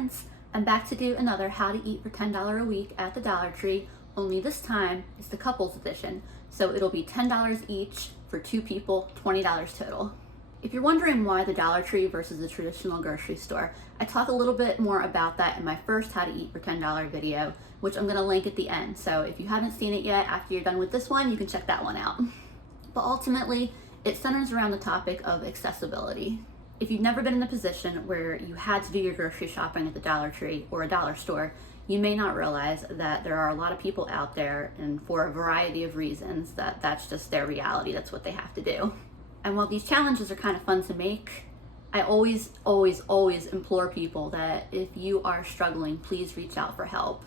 friends, I'm back to do another How to Eat for $10 a week at the Dollar Tree, only this time it's the couples edition, so it'll be $10 each for 2 people, $20 total. If you're wondering why the Dollar Tree versus the traditional grocery store, I talk a little bit more about that in my first How to Eat for $10 video, which I'm going to link at the end, so if you haven't seen it yet, after you're done with this one, you can check that one out. But ultimately, it centers around the topic of accessibility. If you've never been in a position where you had to do your grocery shopping at the Dollar Tree or a dollar store, you may not realize that there are a lot of people out there, and for a variety of reasons, that's just their reality. That's what they have to do. And while these challenges are kind of fun to make, I always implore people that if you are struggling, please reach out for help.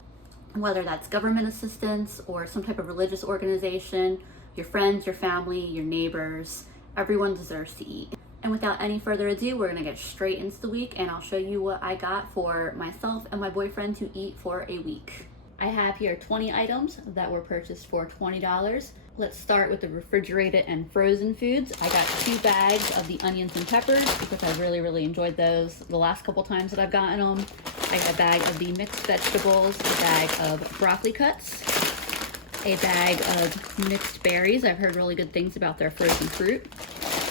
Whether that's government assistance or some type of religious organization, your friends, your family, your neighbors, everyone deserves to eat. And without any further ado, we're gonna get straight into the week and I'll show you what I got for myself and my boyfriend to eat for a week. I have here 20 items that were purchased for $20. Let's start with the refrigerated and frozen foods. I got 2 bags of the onions and peppers because I really enjoyed those the last couple times that I've gotten them. I got a bag of the mixed vegetables, a bag of broccoli cuts, a bag of mixed berries. I've heard really good things about their frozen fruit.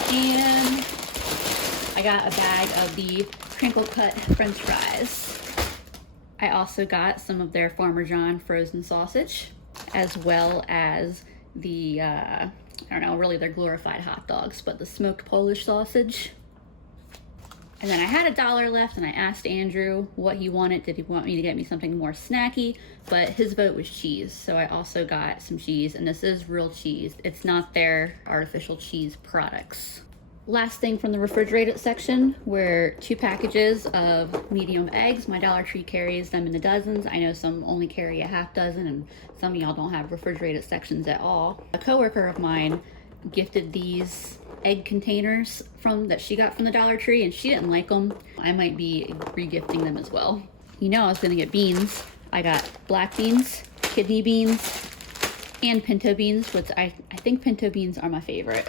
And I got a bag of the crinkle cut French fries. I also got some of their Farmer John frozen sausage, as well as the, I don't know, really they're glorified hot dogs, but the smoked Polish sausage. And then I had $1 left and I asked Andrew what he wanted. Did he want me to get me something more snacky? But his vote was cheese. So I also got some cheese, and this is real cheese. It's not their artificial cheese products. Last thing from the refrigerated section were 2 packages of medium eggs. My Dollar Tree carries them in the dozens. I know some only carry a half dozen, and some of y'all don't have refrigerated sections at all. A coworker of mine gifted these egg containers that she got from the Dollar Tree, and she didn't like them. I might be re-gifting them as well. You know I was gonna get beans. I got black beans, kidney beans, and pinto beans, which I think pinto beans are my favorite.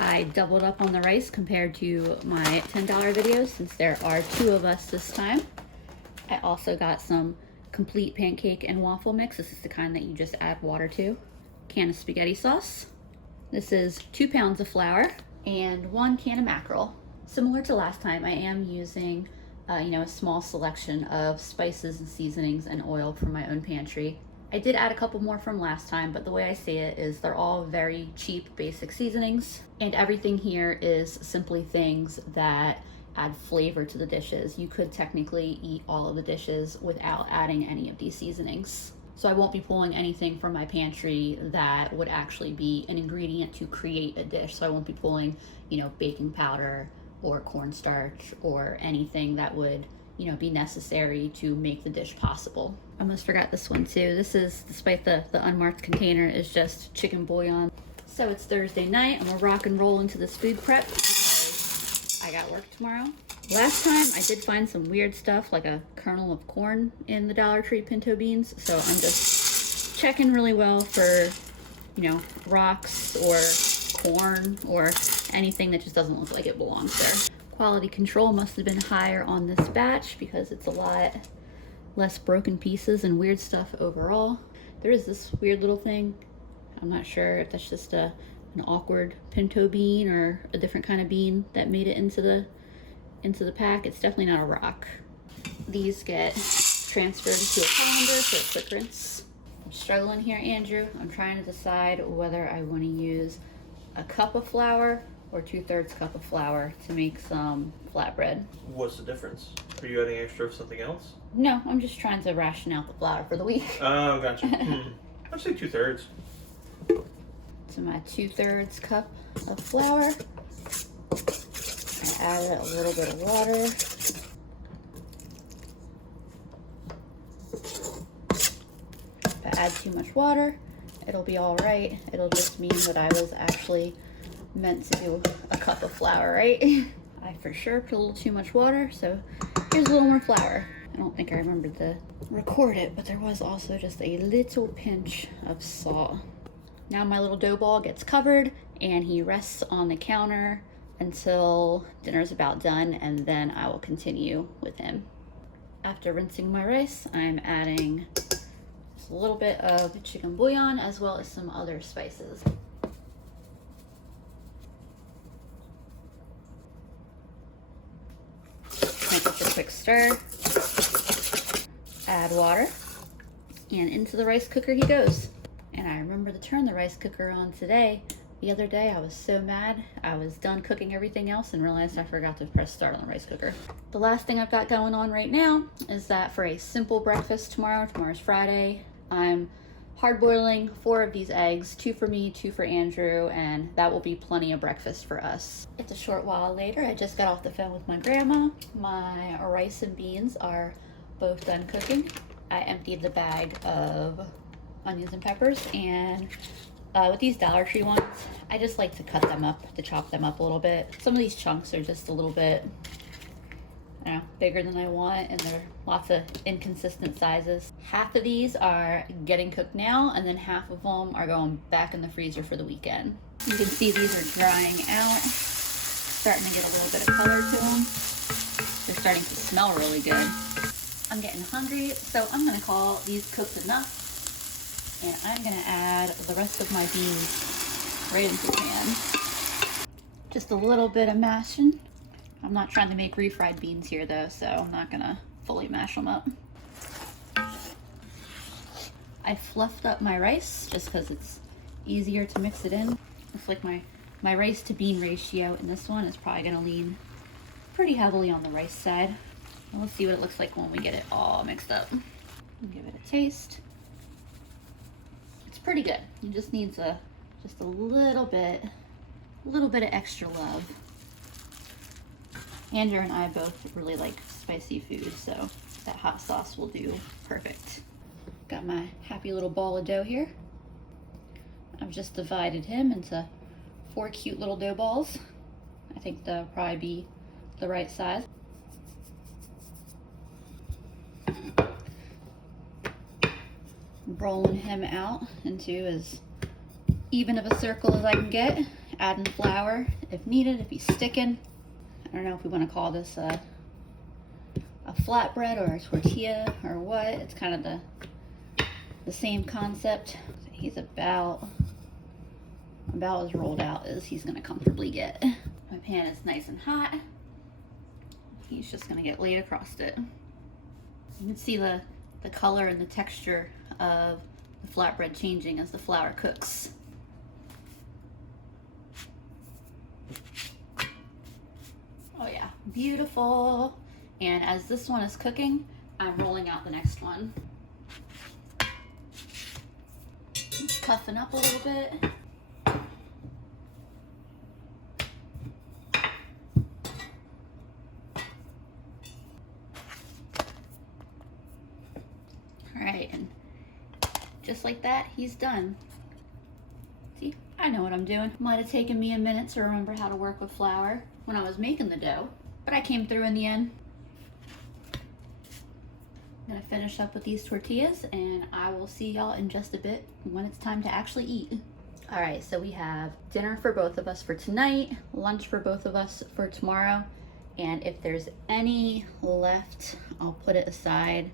I doubled up on the rice compared to my $10 videos since there are 2 of us this time. I also got some complete pancake and waffle mix. This is the kind that you just add water to. Can of spaghetti sauce. This is 2 pounds of flour and 1 can of mackerel. Similar to last time, I am using a small selection of spices and seasonings and oil from my own pantry. I did add a couple more from last time, but the way I see it is they're all very cheap, basic seasonings. And everything here is simply things that add flavor to the dishes. You could technically eat all of the dishes without adding any of these seasonings. So I won't be pulling anything from my pantry that would actually be an ingredient to create a dish. So I won't be pulling, baking powder or cornstarch or anything that would be necessary to make the dish possible. I almost forgot this one too. This is, despite the unmarked container, is just chicken bouillon. So it's Thursday night. I'm gonna rock and roll into this food prep because I got work tomorrow. Last time I did find some weird stuff like a kernel of corn in the Dollar Tree pinto beans. So I'm just checking really well for, rocks or corn or anything that just doesn't look like it belongs there. Quality control must have been higher on this batch because it's a lot less broken pieces and weird stuff overall. There is this weird little thing. I'm not sure if that's just an awkward pinto bean or a different kind of bean that made it into the pack. It's definitely not a rock. These get transferred to a colander for a quick rinse. I'm struggling here, Andrew. I'm trying to decide whether I want to use a cup of flour or 2/3 cup of flour to make some flatbread. What's the difference? Are you adding extra of something else? No, I'm just trying to ration out the flour for the week. Oh, gotcha. I'd say 2/3. To my 2/3 cup of flour, I added a little bit of water. If I add too much water, it'll be all right. It'll just mean that I was actually meant to do a cup of flour, right? I for sure put a little too much water, so here's a little more flour. I don't think I remembered to record it, but there was also just a little pinch of salt. Now my little dough ball gets covered and he rests on the counter until dinner's about done, and then I will continue with him. After rinsing my rice, I'm adding just a little bit of chicken bouillon as well as some other spices. Make it a quick stir. Add water, and into the rice cooker he goes. And I remember to turn the rice cooker on today. The other day I was so mad. I was done cooking everything else and realized I forgot to press start on the rice cooker. The last thing I've got going on right now is that for a simple breakfast tomorrow's Friday, I'm hard boiling 4 of these eggs, 2 for me, 2 for Andrew, and that will be plenty of breakfast for us. It's a short while later. I just got off the phone with my grandma. My rice and beans are both done cooking. I emptied the bag of onions and peppers, and with these Dollar Tree ones, I just like to cut them up, to chop them up a little bit. Some of these chunks are just a little bit, I don't know, bigger than I want, and they're lots of inconsistent sizes. Half of these are getting cooked now, and then half of them are going back in the freezer for the weekend. You can see these are drying out, starting to get a little bit of color to them. They're starting to smell really good. I'm getting hungry, so I'm gonna call these cooked enough, and I'm gonna add the rest of my beans right into the pan. Just a little bit of mashing. I'm not trying to make refried beans here though, so I'm not gonna fully mash them up. I fluffed up my rice just because it's easier to mix it in. Looks like my rice to bean ratio in this one is probably gonna lean pretty heavily on the rice side. And let's see what it looks like when we get it all mixed up. Give it a taste. It's pretty good. It just needs just a little bit of extra love. Andrew and I both really like spicy food, so that hot sauce will do perfect. Got my happy little ball of dough here. I've just divided him into 4 cute little dough balls. I think they'll probably be the right size. Rolling him out into as even of a circle as I can get. Adding flour if needed, if he's sticking. I don't know if we want to call this a flatbread or a tortilla or what. It's kind of the same concept. He's about as rolled out as he's going to comfortably get. My pan is nice and hot. He's just going to get laid across it. You can see the color and the texture of the flatbread changing as the flour cooks. Oh yeah, beautiful. And as this one is cooking, I'm rolling out the next one. Puffing up a little bit. All right, and just like that, he's done. See, I know what I'm doing. Might have taken me a minute to remember how to work with flour when I was making the dough, but I came through in the end. I'm gonna finish up with these tortillas, and I will see y'all in just a bit when it's time to actually eat. All right, so we have dinner for both of us for tonight, lunch for both of us for tomorrow, and if there's any left, I'll put it aside.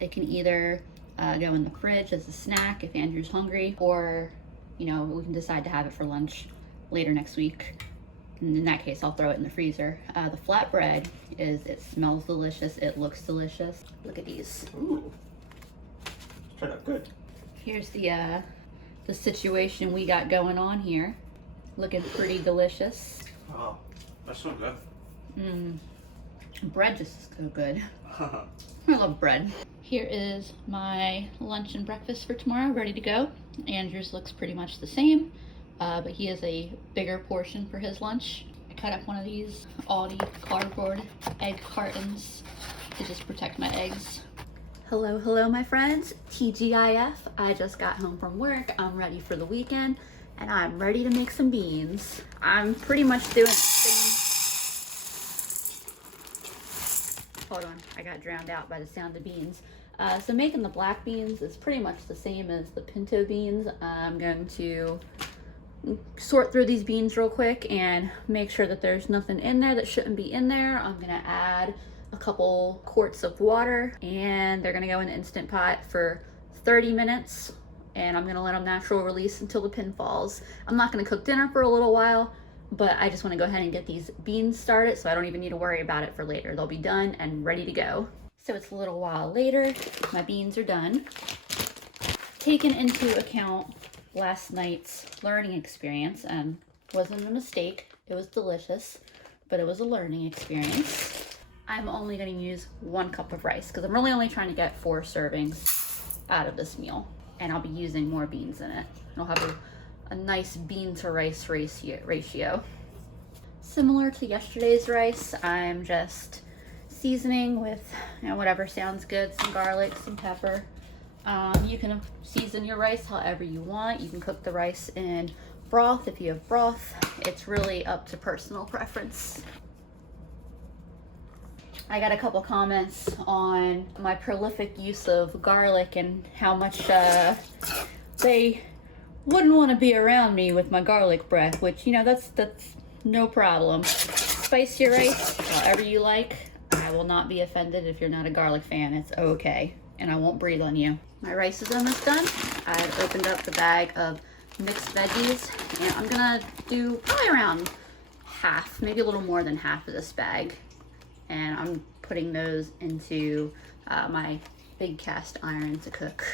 It can either go in the fridge as a snack if Andrew's hungry, or we can decide to have it for lunch later next week. And in that case, I'll throw it in the freezer. The flatbread it smells delicious, it looks delicious. Look at these. Ooh, it's turned out good. Here's the situation we got going on here. Looking pretty delicious. Oh, that's so good. Bread just is so good. I love bread. Here is my lunch and breakfast for tomorrow, ready to go. Andrew's looks pretty much the same, but he has a bigger portion for his lunch. I cut up one of these Aldi cardboard egg cartons to just protect my eggs. Hello, my friends. TGIF. I just got home from work. I'm ready for the weekend, and I'm ready to make some beans. I'm pretty much doing the same. Hold on, I got drowned out by the sound of beans. So making the black beans is pretty much the same as the pinto beans. I'm going to sort through these beans real quick and make sure that there's nothing in there that shouldn't be in there. I'm gonna add a couple quarts of water, and they're gonna go in the Instant Pot for 30 minutes, and I'm gonna let them natural release until the pin falls. I'm not gonna cook dinner for a little while, but I just wanna go ahead and get these beans started so I don't even need to worry about it for later. They'll be done and ready to go. So it's a little while later, my beans are done. Taking into account last night's learning experience, and wasn't a mistake, it was delicious, but it was a learning experience. I'm only gonna use 1 cup of rice because I'm really only trying to get 4 servings out of this meal, and I'll be using more beans in it. I'll have a nice bean to rice ratio. Similar to yesterday's rice, I'm just seasoning with, you know, whatever sounds good, some garlic, some pepper. You can season your rice however you want. You can cook the rice in broth if you have broth. It's really up to personal preference. I got a couple comments on my prolific use of garlic and how much they wouldn't want to be around me with my garlic breath, which, you know, that's no problem. Spice your rice however you like. I will not be offended if you're not a garlic fan. It's okay, and I won't breathe on you. My rice is almost done. I've opened up the bag of mixed veggies, and I'm gonna do probably around half, maybe a little more than half of this bag. And I'm putting those into my big cast iron to cook.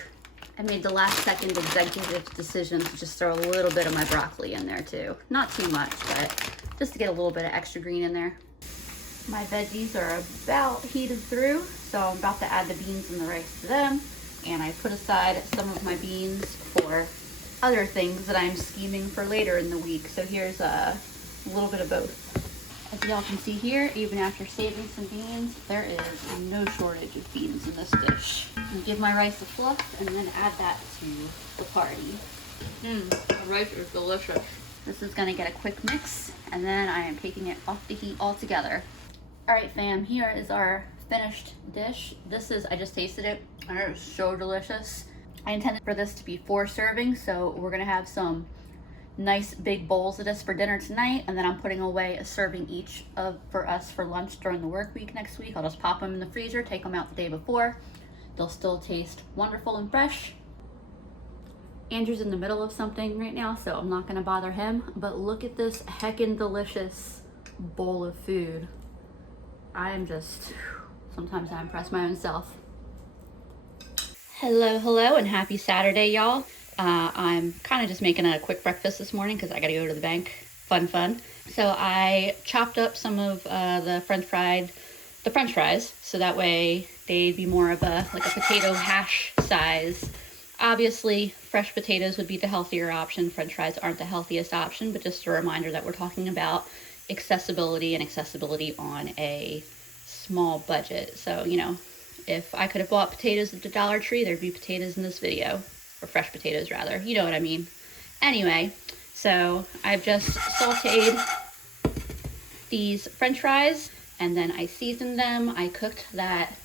I made the last second executive decision to just throw a little bit of my broccoli in there too. Not too much, but just to get a little bit of extra green in there. My veggies are about heated through, so I'm about to add the beans and the rice to them. And I put aside some of my beans for other things that I'm scheming for later in the week. So here's a little bit of both. As y'all can see here, even after saving some beans, there is no shortage of beans in this dish. And give my rice a fluff and then add that to the party. The rice is delicious. This is gonna get a quick mix, and then I am taking it off the heat altogether. All right, fam, here is our finished dish. I just tasted it, and it was so delicious. I intended for this to be 4 servings, so we're gonna have some nice big bowls of this for dinner tonight, and then I'm putting away a serving each for us for lunch during the work week next week. I'll just pop them in the freezer, take them out the day before. They'll still taste wonderful and fresh. Andrew's in the middle of something right now, so I'm not gonna bother him, but look at this heckin' delicious bowl of food. Sometimes I impress my own self. Hello, and happy Saturday, y'all. I'm kind of just making a quick breakfast this morning because I gotta go to the bank. Fun. So I chopped up some of the French fries, so that way they'd be more of a potato hash size. Obviously, fresh potatoes would be the healthier option. French fries aren't the healthiest option, but just a reminder that we're talking about accessibility on a small budget. So, you know, if I could have bought potatoes at the Dollar Tree, there'd be potatoes in this video. Or fresh potatoes, rather. You know what I mean. Anyway, so I've just sauteed these French fries, and then I seasoned them. I cooked that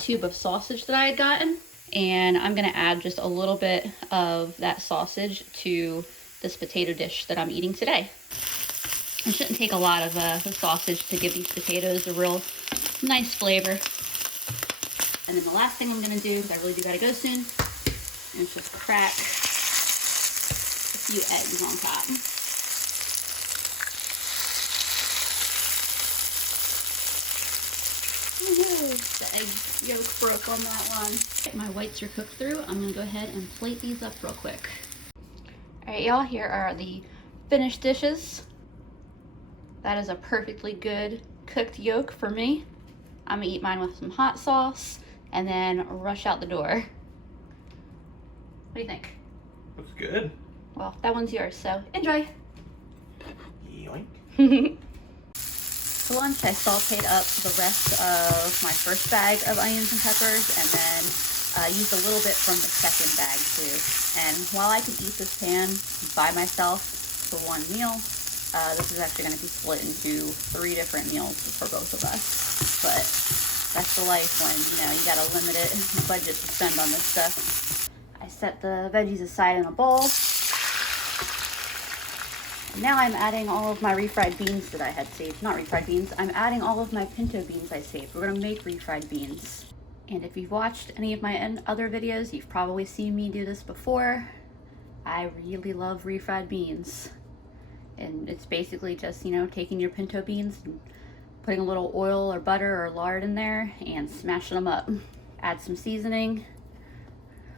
tube of sausage that I had gotten, and I'm going to add just a little bit of that sausage to this potato dish that I'm eating today. It shouldn't take a lot of the sausage to give these potatoes a real nice flavor. And then the last thing I'm going to do, because I really do got to go soon, is just crack a few eggs on top. The egg yolk broke on that one. My whites are cooked through. I'm going to go ahead and plate these up real quick. Alright, y'all, here are the finished dishes. That is a perfectly good cooked yolk for me. I'm going to eat mine with some hot sauce and then rush out the door. What do you think? Looks good. Well, that one's yours, so enjoy. Yoink. For lunch, I sauteed up the rest of my first bag of onions and peppers, and then used a little bit from the second bag too. And while I could eat this pan by myself for one meal, this is actually going to be split into 3 different meals for both of us. But that's the life when, you know, you got a limited budget to spend on this stuff. I set the veggies aside in a bowl. Now I'm adding all of my refried beans that I had saved. Not refried beans, I'm adding all of my pinto beans I saved. We're gonna make refried beans. And if you've watched any of my other videos, you've probably seen me do this before. I really love refried beans. And it's basically just, you know, taking your pinto beans and putting a little oil or butter or lard in there and smashing them up. Add some seasoning.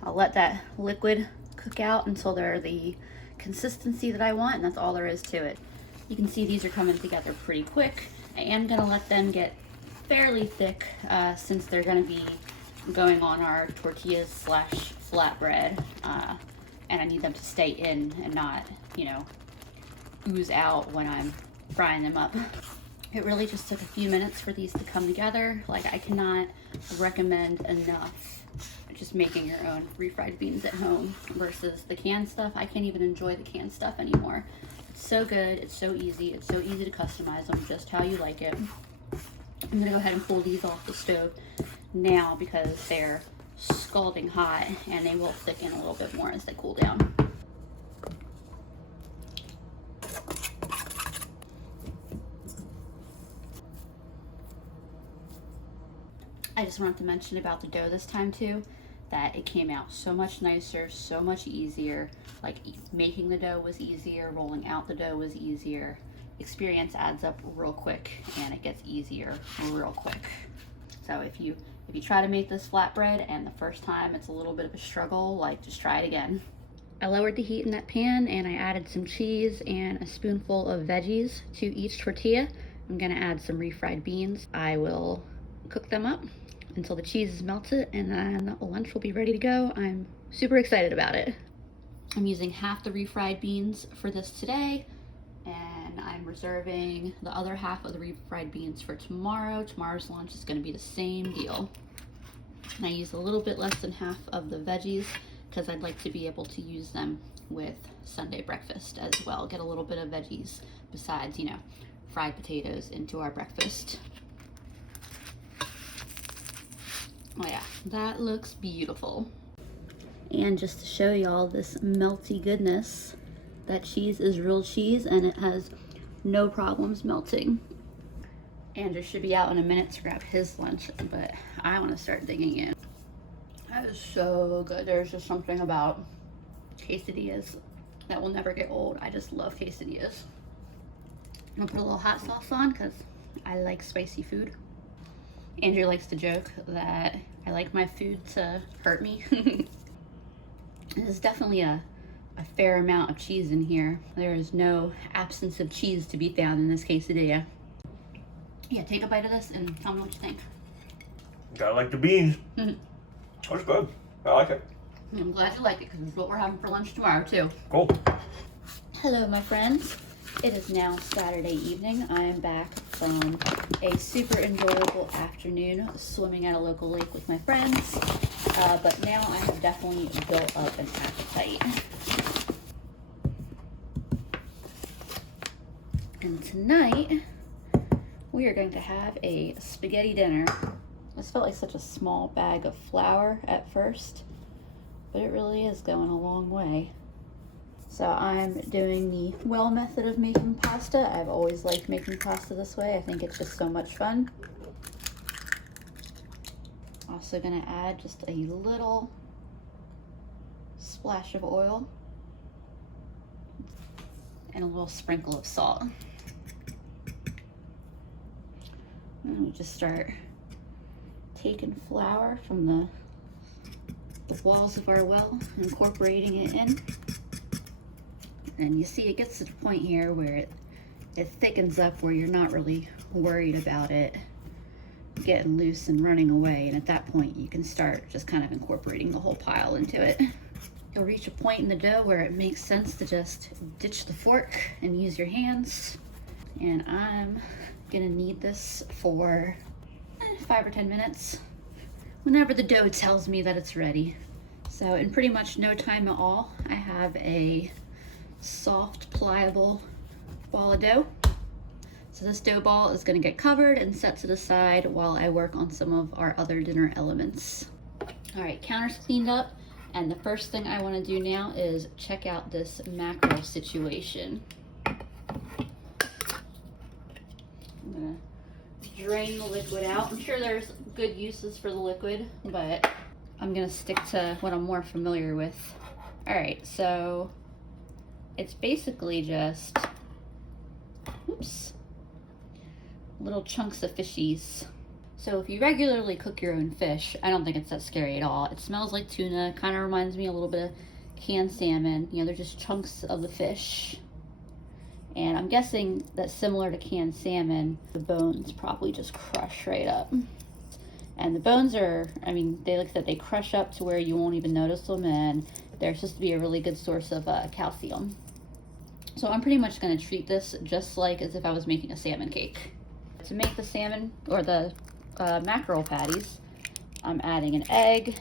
I'll let that liquid cook out until they're the consistency that I want, and that's all there is to it. You can see these are coming together pretty quick. I am gonna let them get fairly thick since they're gonna be going on our tortillas slash flatbread, and I need them to stay in and not, you know, ooze out when I'm frying them up. It really just took a few minutes for these to come together. Like, I cannot recommend enough just making your own refried beans at home versus the canned stuff. I can't even enjoy the canned stuff anymore. It's so good, it's so easy to customize them just how you like it. I'm gonna go ahead and pull these off the stove now because they're scalding hot and they will thicken a little bit more as they cool down. I just wanted to mention about the dough this time too, that it came out so much nicer, so much easier. Like, making the dough was easier, rolling out the dough was easier. Experience adds up real quick and it gets easier real quick. So if you try to make this flatbread and the first time it's a little bit of a struggle, like, just try it again. I lowered the heat in that pan and I added some cheese and a spoonful of veggies to each tortilla. I'm gonna add some refried beans. I will cook them up until the cheese is melted, and then lunch will be ready to go. I'm super excited about it. I'm using half the refried beans for this today, and I'm reserving the other half of the refried beans for tomorrow. Tomorrow's lunch is going to be the same deal. And I use a little bit less than half of the veggies because I'd like to be able to use them with Sunday breakfast as well. Get a little bit of veggies besides, you know, fried potatoes into our breakfast. Oh yeah, that looks beautiful. And just to show y'all this melty goodness, that cheese is real cheese and it has no problems melting. Andrew should be out in a minute to grab his lunch, but I want to start digging in. That is so good. There's just something about quesadillas that will never get old. I just love quesadillas. I'm gonna put a little hot sauce on because I like spicy food. Andrew likes to joke that I like my food to hurt me. There's definitely a fair amount of cheese in here. There is no absence of cheese to be found in this quesadilla. Yeah, take a bite of this and tell me what you think. Gotta like the beans. That's good. I like it. I'm glad you like it because it's what we're having for lunch tomorrow too. Cool. Hello, my friends. It is now Saturday evening. I am back from a super enjoyable afternoon swimming at a local lake with my friends, but now I have definitely built up an appetite. And tonight, we are going to have a spaghetti dinner. This felt like such a small bag of flour at first, but it really is going a long way. So I'm doing the well method of making pasta. I've always liked making pasta this way. I think it's just so much fun. Also gonna add just a little splash of oil and a little sprinkle of salt. And we just start taking flour from the walls of our well and incorporating it in. And you see it gets to the point here where it thickens up where you're not really worried about it getting loose and running away. And at that point you can start just kind of incorporating the whole pile into it. You'll reach a point in the dough where it makes sense to just ditch the fork and use your hands. And I'm gonna knead this for 5 or 10 minutes, whenever the dough tells me that it's ready. So in pretty much no time at all, I have a soft, pliable ball of dough. So this dough ball is gonna get covered and set to the side while I work on some of our other dinner elements. All right, counter's cleaned up, and the first thing I wanna do now is check out this mackerel situation. gonna drain the liquid out. I'm sure there's good uses for the liquid, but I'm gonna stick to what I'm more familiar with. All right, so it's basically just, oops, little chunks of fishies. So if you regularly cook your own fish, I don't think it's that scary at all. It smells like tuna, kind of reminds me a little bit of canned salmon. You know, they're just chunks of the fish. And I'm guessing that similar to canned salmon, the bones probably just crush right up. And the bones are, I mean, they like that they crush up to where you won't even notice them, and they're supposed to be a really good source of calcium. So I'm pretty much going to treat this just like as if I was making a salmon cake. To make the salmon or the mackerel patties, I'm adding an egg,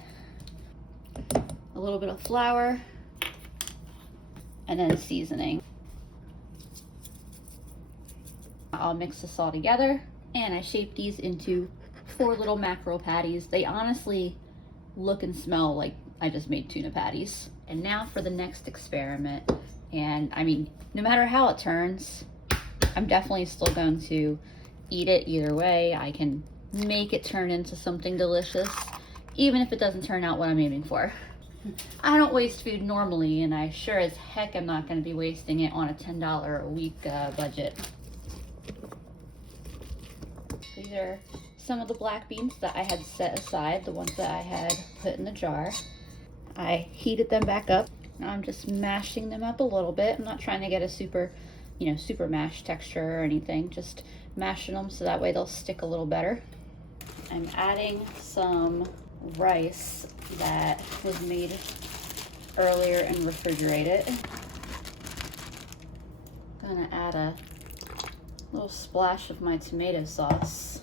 a little bit of flour, and then seasoning. I'll mix this all together, and I shape these into 4 little mackerel patties. They honestly look and smell like I just made tuna patties. And now for the next experiment. And I mean, no matter how it turns, I'm definitely still going to eat it either way. I can make it turn into something delicious, even if it doesn't turn out what I'm aiming for. I don't waste food normally, and I sure as heck am not going to be wasting it on a $10 a week budget. These are some of the black beans that I had set aside, the ones that I had put in the jar. I heated them back up. Now I'm just mashing them up a little bit. I'm not trying to get a super, super mash texture or anything, just mashing them so that way they'll stick a little better. I'm adding some rice that was made earlier and refrigerated. Gonna add a little splash of my tomato sauce.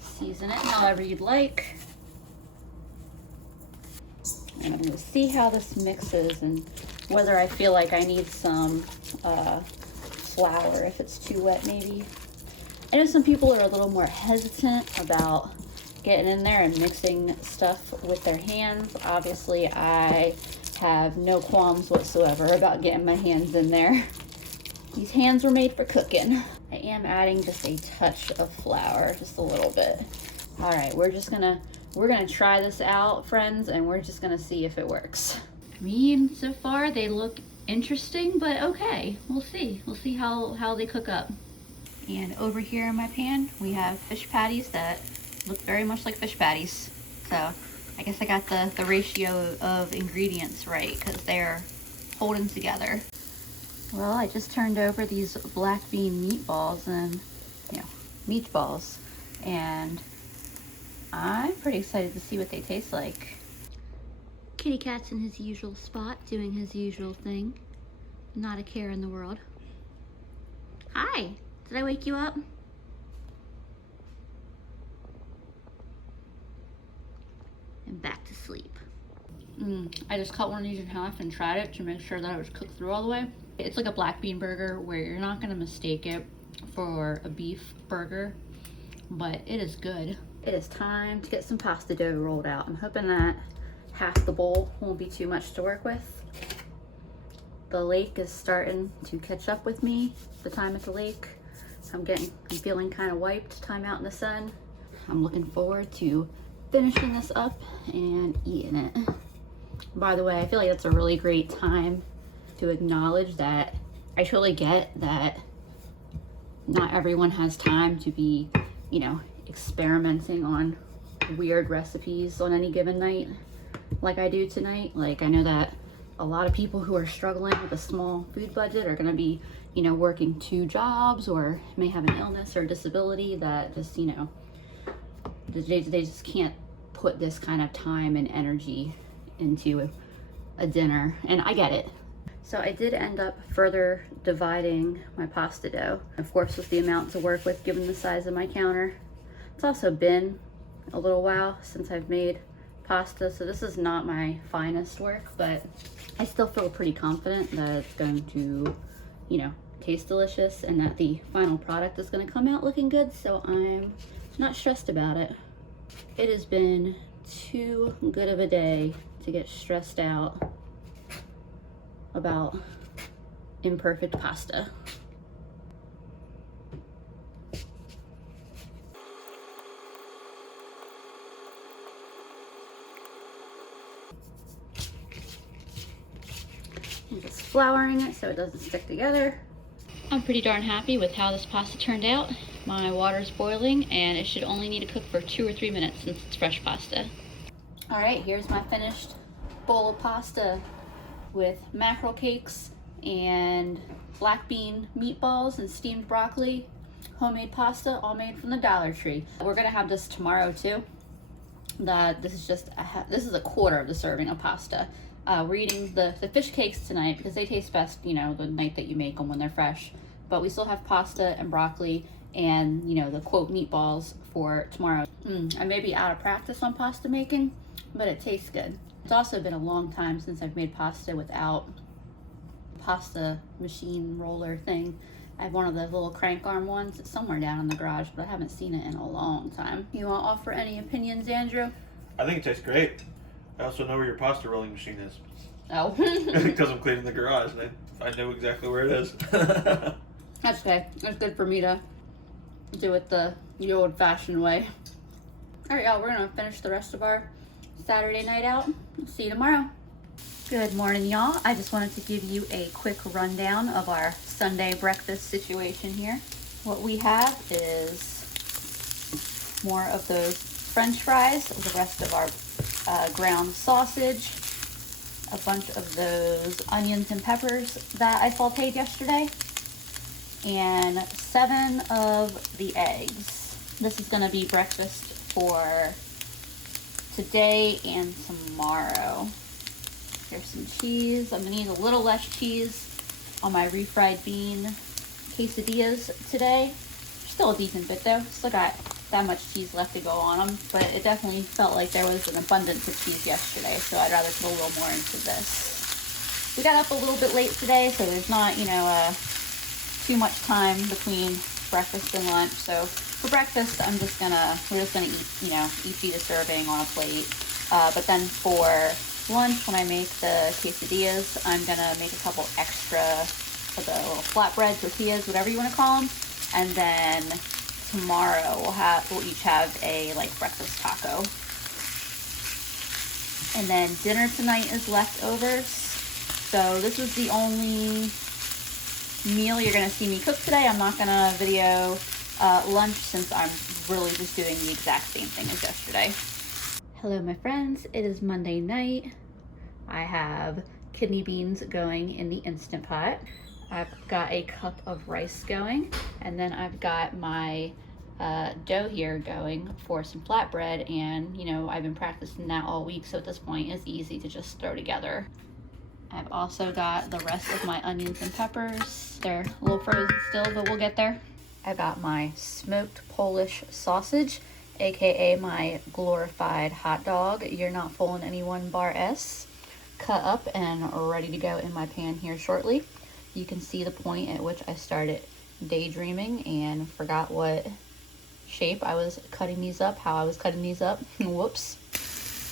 Season it however you'd like. And I'm gonna see how this mixes and whether I feel like I need some flour, if it's too wet maybe. I know some people are a little more hesitant about getting in there and mixing stuff with their hands. Obviously, I have no qualms whatsoever about getting my hands in there. These hands were made for cooking. I am adding just a touch of flour, just a little bit. All right, we're gonna try this out, friends, and we're just gonna see if it works. I mean, so far they look interesting, but okay, we'll see. We'll see how they cook up. And over here in my pan, we have fish patties that look very much like fish patties. So I guess I got the ratio of ingredients right, because they're holding together. Well, I just turned over these black bean meatballs and, meatballs, and I'm pretty excited to see what they taste like. Kitty cat's in his usual spot, doing his usual thing. Not a care in the world. Hi, did I wake you up? And back to sleep. I just cut one of these in half and tried it to make sure that it was cooked through all the way. It's like a black bean burger where you're not gonna mistake it for a beef burger, but it is good. It is time to get some pasta dough rolled out. I'm hoping that half the bowl won't be too much to work with. The lake is starting to catch up with me, the time at the lake. I'm feeling kind of wiped, time out in the sun. I'm looking forward to finishing this up and eating it. By the way, I feel like that's a really great time to acknowledge that I totally get that not everyone has time to be, experimenting on weird recipes on any given night like I do tonight. Like, I know that a lot of people who are struggling with a small food budget are gonna be, working 2 jobs or may have an illness or disability that just, they just can't put this kind of time and energy into a dinner, and I get it. So I did end up further dividing my pasta dough, of course, with the amount to work with given the size of my counter. It's also been a little while since I've made pasta, so this is not my finest work, but I still feel pretty confident that it's going to, taste delicious and that the final product is going to come out looking good, so I'm not stressed about it. It has been too good of a day to get stressed out about imperfect pasta. flouring it so it doesn't stick together. I'm pretty darn happy with how this pasta turned out. My water's boiling and it should only need to cook for 2 or 3 minutes since it's fresh pasta. All right, here's my finished bowl of pasta with mackerel cakes and black bean meatballs and steamed broccoli, homemade pasta, all made from the Dollar Tree. We're gonna have this tomorrow too. This is a quarter of the serving of pasta. We're eating the fish cakes tonight because they taste best, you know, the night that you make them when they're fresh. But we still have pasta and broccoli and, you know, the quote meatballs for tomorrow. I may be out of practice on pasta making, but it tastes good. It's also been a long time since I've made pasta without pasta machine roller thing. I have one of those little crank arm ones. It's somewhere down in the garage, but I haven't seen it in a long time. You want to offer any opinions, Andrew? I think it tastes great. I also know where your pasta rolling machine is. Oh. Because I'm cleaning the garage and I know exactly where it is. That's okay. It's good for me to do it the old-fashioned way. All right, y'all, we're gonna finish the rest of our Saturday night out. See you tomorrow. Good morning, y'all. I just wanted to give you a quick rundown of our Sunday breakfast situation here. What we have is more of those French fries, the rest of our ground sausage, a bunch of those onions and peppers that I sauteed yesterday, and 7 of the eggs. This is gonna be breakfast for today and tomorrow. Here's some cheese. I'm gonna need a little less cheese on my refried bean quesadillas today. Still a decent bit though. Still got that much cheese left to go on them, but it definitely felt like there was an abundance of cheese yesterday, so I'd rather put a little more into this. We got up a little bit late today, so there's not, you know, too much time between breakfast and lunch. So for breakfast, we're just gonna eat, you know, each eat a serving on a plate. But then for lunch, when I make the quesadillas, I'm gonna make a couple extra of the little flatbread tortillas, whatever you want to call them, and then tomorrow we'll each have a like breakfast taco. And then dinner tonight is leftovers. So this is the only meal you're gonna see me cook today. I'm not gonna video lunch since I'm really just doing the exact same thing as yesterday. Hello my friends, it is Monday night. I have kidney beans going in the Instant Pot. I've got a cup of rice going, and then I've got my dough here going for some flatbread, and you know, I've been practicing that all week, so at this point it's easy to just throw together. I've also got the rest of my onions and peppers. They're a little frozen still, but we'll get there. I got my smoked Polish sausage, aka my glorified hot dog. You're not fooling anyone bar S. Cut up and ready to go in my pan here shortly. You can see the point at which I started daydreaming and forgot what shape I was cutting these up, how I was cutting these up. Whoops.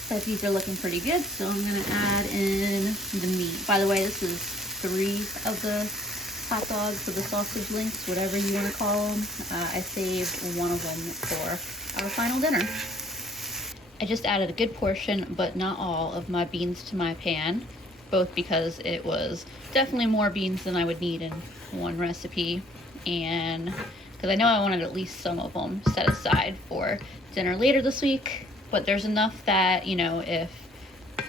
But these are looking pretty good, so I'm gonna add in the meat. By the way, this is 3 of the hot dogs or the sausage links, whatever you want to call them. I saved one of them for our final dinner. I just added a good portion, but not all, of my beans to my pan, both because it was definitely more beans than I would need in one recipe, and because I know I wanted at least some of them set aside for dinner later this week. But there's enough that, you know, if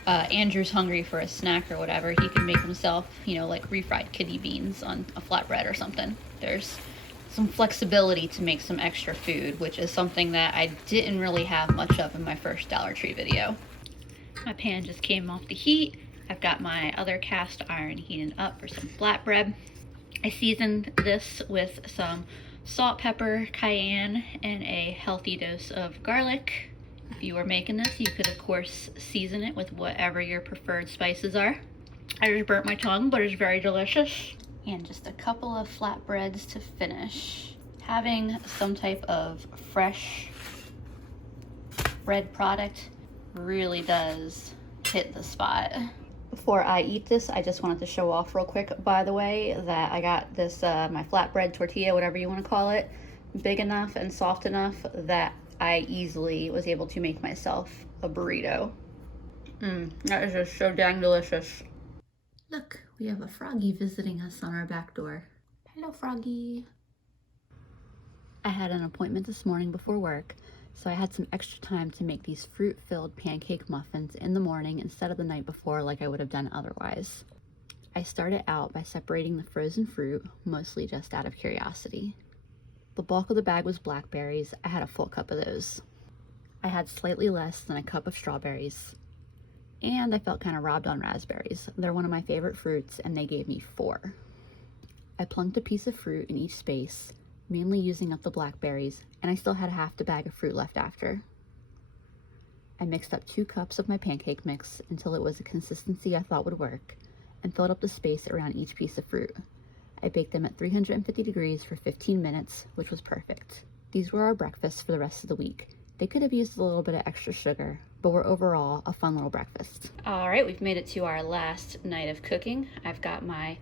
Andrew's hungry for a snack or whatever, he can make himself, you know, like refried kidney beans on a flatbread or something. There's some flexibility to make some extra food, which is something that I didn't really have much of in my first Dollar Tree video. My pan just came off the heat. I've got my other cast iron heating up for some flatbread. I seasoned this with some salt, pepper, cayenne, and a healthy dose of garlic. If you were making this, you could of course season it with whatever your preferred spices are. I just burnt my tongue, but it's very delicious. And just a couple of flatbreads to finish. Having some type of fresh bread product really does hit the spot. Before I eat this, I just wanted to show off real quick, by the way, that I got this, my flatbread tortilla, whatever you want to call it, big enough and soft enough that I easily was able to make myself a burrito. That is just so dang delicious. Look, We have a froggy visiting us on our back door. Hello, froggy. I had an appointment this morning before work, so I had some extra time to make these fruit-filled pancake muffins in the morning instead of the night before like I would have done otherwise. I started out by separating the frozen fruit, mostly just out of curiosity. The bulk of the bag was blackberries. I had a full cup of those. I had slightly less than a cup of strawberries, and I felt kind of robbed on raspberries. They're one of my favorite fruits, and they gave me 4. I plunked a piece of fruit in each space, mainly using up the blackberries, and I still had half the bag of fruit left after. I mixed up 2 cups of my pancake mix until it was a consistency I thought would work, and filled up the space around each piece of fruit. I baked them at 350 degrees for 15 minutes, which was perfect. These were our breakfasts for the rest of the week. They could have used a little bit of extra sugar, but were overall a fun little breakfast. All right, we've made it to our last night of cooking. I've got my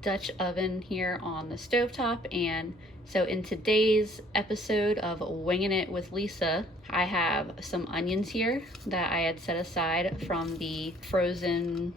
Dutch oven here on the stovetop, and so in today's episode of Winging It with Lisa, I have some onions here that I had set aside from the frozen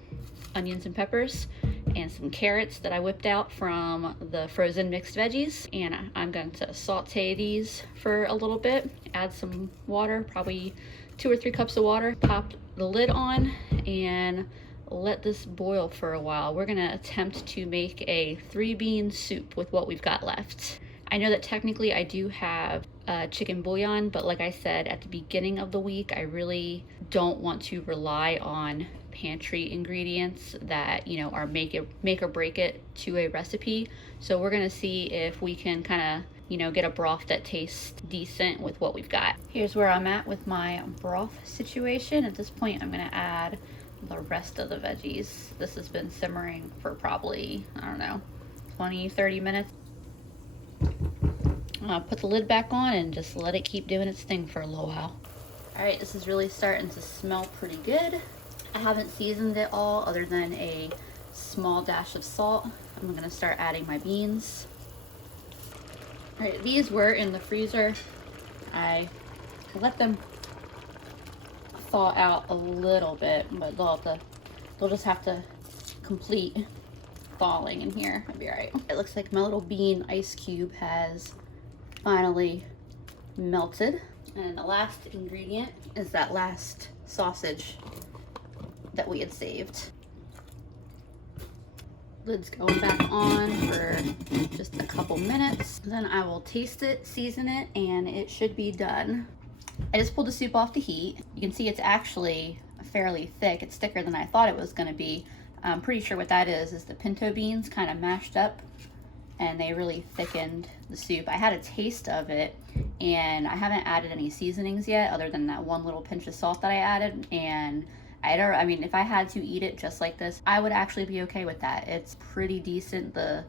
onions and peppers, and some carrots that I whipped out from the frozen mixed veggies, and I'm going to saute these for a little bit, add some water, probably 2 or 3 cups of water, pop the lid on, and let this boil for a while. We're gonna attempt to make a 3-bean soup with what we've got left. I know that technically I do have chicken bouillon, but like I said at the beginning of the week, I really don't want to rely on pantry ingredients that, you know, are make or break it to a recipe. So we're gonna see if we can kind of, you know, get a broth that tastes decent with what we've got. Here's where I'm at with my broth situation. At this point, I'm gonna add the rest of the veggies. This has been simmering for probably, I don't know, 20-30 minutes. I'll put the lid back on and just let it keep doing its thing for a little while. All right, this is really starting to smell pretty good. I haven't seasoned it all other than a small dash of salt. I'm gonna start adding my beans. All right, these were in the freezer. I let them thaw out a little bit, but they'll just have to complete thawing in here. It'll be all right. It looks like my little bean ice cube has finally melted. And the last ingredient is that last sausage that we had saved. Lid's going back on for just a couple minutes. Then I will taste it, season it, and it should be done. I just pulled the soup off the heat. You can see it's actually fairly thick. It's thicker than I thought it was gonna be. I'm pretty sure what that is the pinto beans kind of mashed up, and they really thickened the soup. I had a taste of it, and I haven't added any seasonings yet other than that one little pinch of salt that I added, and I mean, if I had to eat it just like this, I would actually be okay with that. It's pretty decent. The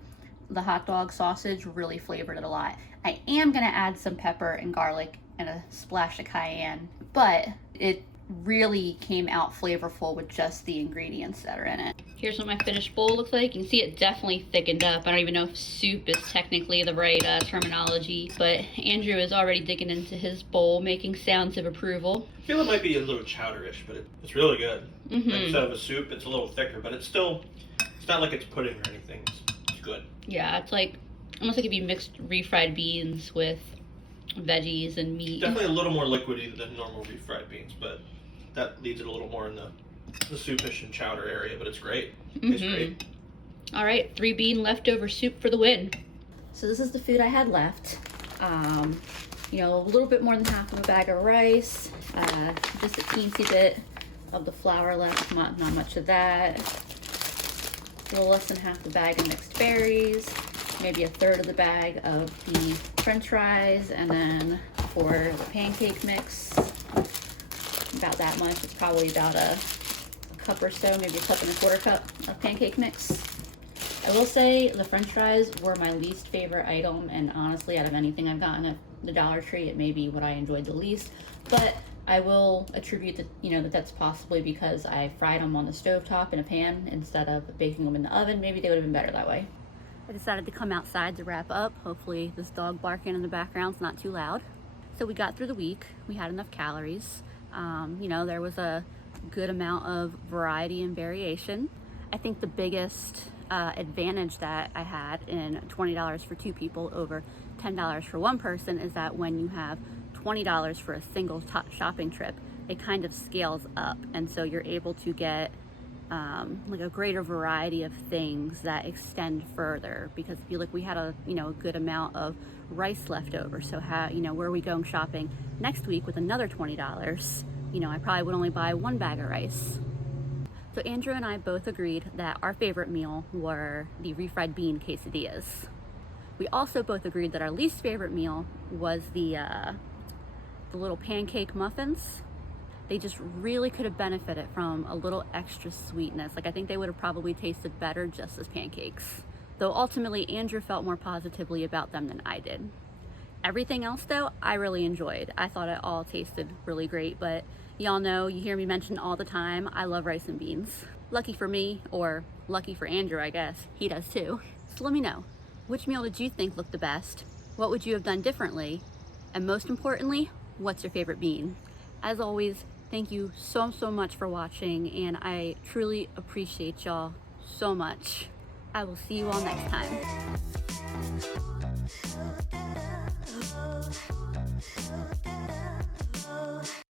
hot dog sausage really flavored it a lot. I am gonna add some pepper and garlic and a splash of cayenne, but it really came out flavorful with just the ingredients that are in it. Here's what my finished bowl looks like. You can see it definitely thickened up. I don't even know if soup is technically the right terminology, but Andrew is already digging into his bowl, making sounds of approval. I feel it might be a little chowderish, but it's really good. Mm-hmm. Like, instead of a soup, it's a little thicker, but it's not like it's pudding or anything. It's good. Yeah, it's like almost like if you mixed refried beans with veggies and meat. Definitely a little more liquidy than normal refried beans, but that leaves it a little more in the soupish and chowder area, but it's great. It's great. All right, 3-bean leftover soup for the win. So this is the food I had left. You know, a little bit more than half of a bag of rice, just a teensy bit of the flour left, not much of that. A little less than half the bag of mixed berries, maybe a third of the bag of the french fries, and then for the pancake mix, about that much. It's probably about a cup or so, maybe a cup and a quarter cup of pancake mix. I will say the french fries were my least favorite item, and honestly, out of anything I've gotten at the Dollar Tree, it may be what I enjoyed the least, but I will attribute that, you know, that's possibly because I fried them on the stovetop in a pan instead of baking them in the oven. Maybe they would have been better that way. I decided to come outside to wrap up. Hopefully this dog barking in the background's not too loud. So we got through the week. We had enough calories. You know, there was a good amount of variety and variation. I think the biggest advantage that I had in $20 for 2 people over $10 for 1 person is that when you have $20 for a single shopping trip, it kind of scales up, and so you're able to get like a greater variety of things that extend further. Because if you look, we had a good amount of rice left over, so where are we going shopping next week with another $20? I probably would only buy 1 bag of rice. So Andrew and I both agreed that our favorite meal were the refried bean quesadillas. We also both agreed that our least favorite meal was the little pancake muffins. They just really could have benefited from a little extra sweetness. Like, I think they would have probably tasted better just as pancakes. Though ultimately Andrew felt more positively about them than I did. Everything else though, I really enjoyed. I thought it all tasted really great, but y'all know, you hear me mention all the time, I love rice and beans. Lucky for me, or lucky for Andrew, I guess, he does too. So let me know, which meal did you think looked the best? What would you have done differently? And most importantly, what's your favorite bean? As always, thank you so much for watching, and I truly appreciate y'all so much. I will see you all next time.